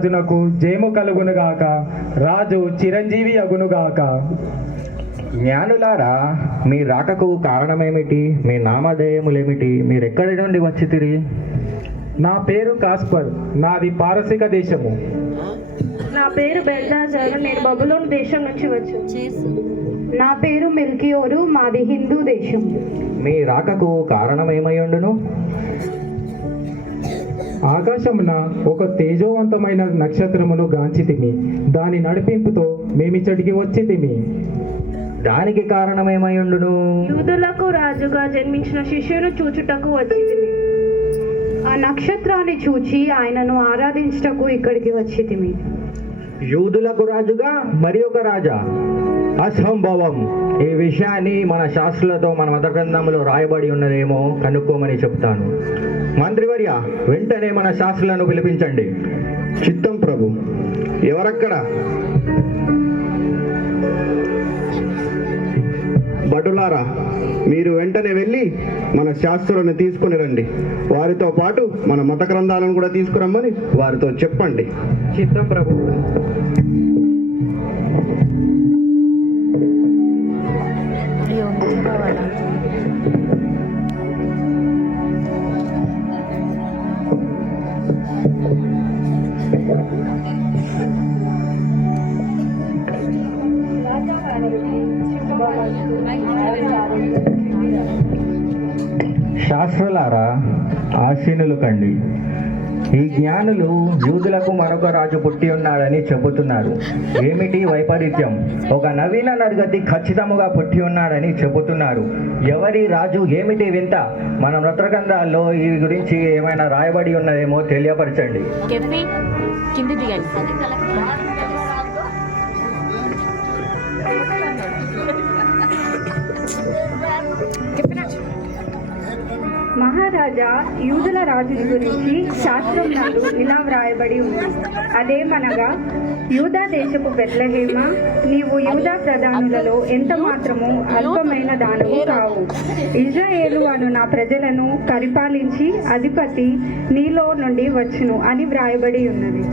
రాజునకు జయము కలుగునుగాక. రాజు చిరంజీవి అగునుగాక. జ్ఞానులారా, మీ రాకకు కారణమేమిటి? మీ నామధేయములేమిటి? మీరెక్కడి నుండి వచ్చితిరి? నా పేరు కాస్పర్, నాది పారసిక దేశము. నా పేరు బెల్దాజారు, నేను బబులోను దేశం నుంచి వచ్చాను. నా పేరు మిల్కియోరు, మాది హిందూ దేశం. మీ రాకకు కారణమేమయ్యుండును? ఆకాశమున ఒక తేజోవంతమైన నక్షత్రమును గాంచితిమి, దాని నడిపింపుతో మేమిచ్చటికి వచ్చితిమి. దానికి కారణమేమయ్యుండును? యూదులకు రాజుగా జన్మించిన శిష్యును చూచుటకు వచ్చితిమి. ఆ నక్షత్రాన్ని చూచి ఆయనను ఆరాధించుటకు ఇక్కడికి వచ్చితిమి. యూదులకు రాజుగా మరి ఒక రాజా? అసంభవం. ఈ విషయాన్ని మన శాస్త్రులతో మన మత గ్రంథంలో రాయబడి ఉన్నదేమో కనుక్కోమని చెప్తాను. మంత్రివర్య, వెంటనే మన శాస్త్రులను పిలిపించండి. చిత్తం ప్రభు. ఎవరక్కడ? భటులారా, మీరు వెంటనే వెళ్ళి మన శాస్త్రులను తీసుకుని రండి. వారితో పాటు మన మత గ్రంథాలను కూడా తీసుకురమ్మని వారితో చెప్పండి. చిత్తం ప్రభు. శాస్త్రులారా, ఆసీనులు కండి. ఈ జ్ఞానులు యూదులకు మరొక రాజు పుట్టి ఉన్నాడని చెబుతున్నారు. ఏమిటి వైపరీత్యం? ఒక నవీన నరగతి ఖచ్చితముగా పుట్టి ఉన్నాడని చెబుతున్నారు. ఎవరి రాజు? ఏమిటి వింత? మన మత గ్రంథాల్లో ఈ గురించి ఏమైనా రాయబడి ఉన్నదేమో తెలియపరచండి. మహారాజా, యూదుల రాజుని గురించి శాస్త్రం నందు ఇలా వ్రాయబడి ఉంది. అదేమనగా, యూదా దేశపు బెత్లెహేమ, నీవు యూదా ప్రధానులలో ఎంత మాత్రము అల్పమైన దానవు కావు. ఇజ్రాయేలు అను నా ప్రజలను పరిపాలించి అధిపతి నీలో నుండి వచ్చును అని వ్రాయబడి ఉన్నది.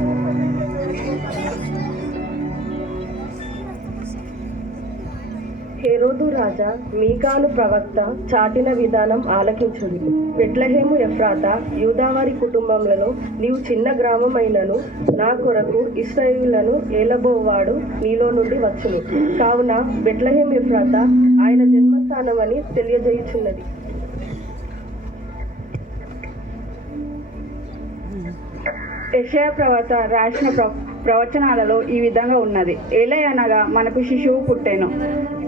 హేరోదు రాజా మీకాను ప్రవక్త చాటిన విధానం ఆలకించుడి. బెత్లెహేము ఎఫ్రాతా, యూదావారి కుటుంబములలో నీవు చిన్న గ్రామమైనను నా కొరకు ఇశ్రాయేలులను ఏలబోవాడు నీలో నుండి వచ్చును. కావున బెత్లెహేము ఎఫ్రాతా ఆయన జన్మస్థానమని తెలియజేయుచున్నది. యెషయా ప్రవక్త రాసిన ప్రవచనాలలో ఈ విధంగా ఉన్నది. ఏలయనగా మనకు శిశువు పుట్టెను,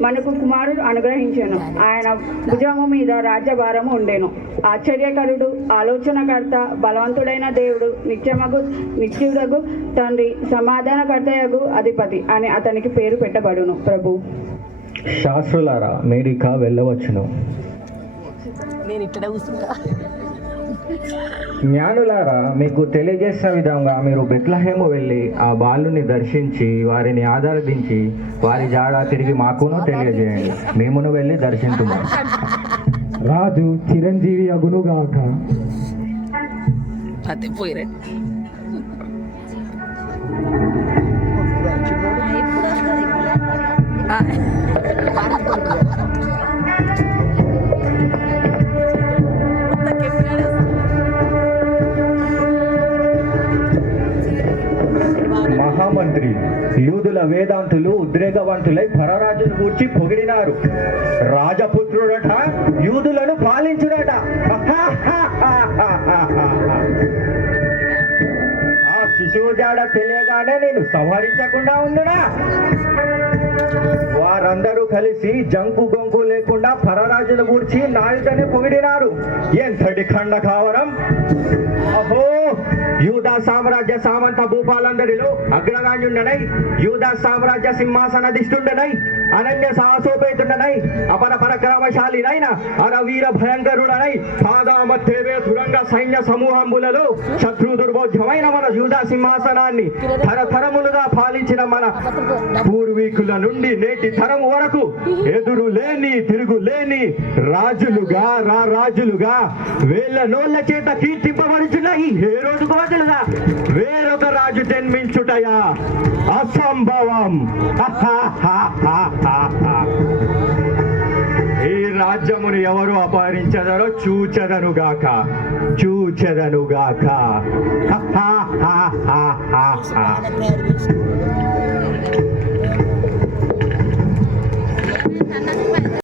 మనకు కుమారుడు అనుగ్రహించెను, ఆయన భుజము మీద రాజ్యభారము ఉండెను. ఆశ్చర్యకరుడు, ఆలోచనకర్త, బలవంతుడైన దేవుడు, నిత్యుడగు తండ్రి, సమాధానకర్తయగు అధిపతి అని అతనికి పేరు పెట్టబడును. ప్రభు. శాస్త్రులారా, మీరిక వెళ్ళవచ్చును. నేను ఇక్కడ కూర్చుంటా. జ్ఞానులారా, మీకు తెలియజేసిన విధంగా మీరు బెత్లెహేము వెళ్ళి ఆ బాలుని దర్శించి వారిని ఆరాధించి వారి జాడ తిరిగి మాకును తెలియజేయండి. మేమును వెళ్ళి దర్శించుము. రాజు చిరంజీవి అగునుగాక. అదే పోయిరండి. మహామంత్రి, యూదుల వేదాంతులు ఉద్రేకవంతులై పరరాజును గూర్చి పొగిడినారు. రాజపుత్రుడట, యూదులను పాలించుడట. ఆ శిశువు జాడ తెలియగానే నేను సంహరించకుండా ఉండునా? వారందరూ కలిసి జంకు గొంకు లేకుండా పరరాజును గూర్చి నాయుడని పొగిడినారు. ఎంతటి ఖండ కావరం! అహో, యూదా సామ్రాజ్య సామంత భూపాలందరిలో అగ్రగాంజుండనై, యూదా సామ్రాజ్య సింహాసనధిష్ఠుండనై, అనన్య సాహసోపేతుండనై, అపర పరక్రమశాలినైన అరవీర భయంకరుడనై, పాదామత్తేవే తురంగ సైన్య సమూహంబులలో శత్రు దుర్బోధ్యమైన మన యూదా సింహాసనాన్ని తరతరములుగా పాలించిన మన పూర్వీకుల నుండి నేటి తరము వరకు ఎదురు లేని తిరుగు లేని రాజులుగా రాజులుగా వేల నోళ్ల చేత కీర్తింపబడుచున్న ఈ హేరోదు బదులుగా వేరొక రాజు జన్మి జరుగుటయా అసంభవం. ఈ రాజ్యమును ఎవరు అపహరించదరో చూచెదనుగాక.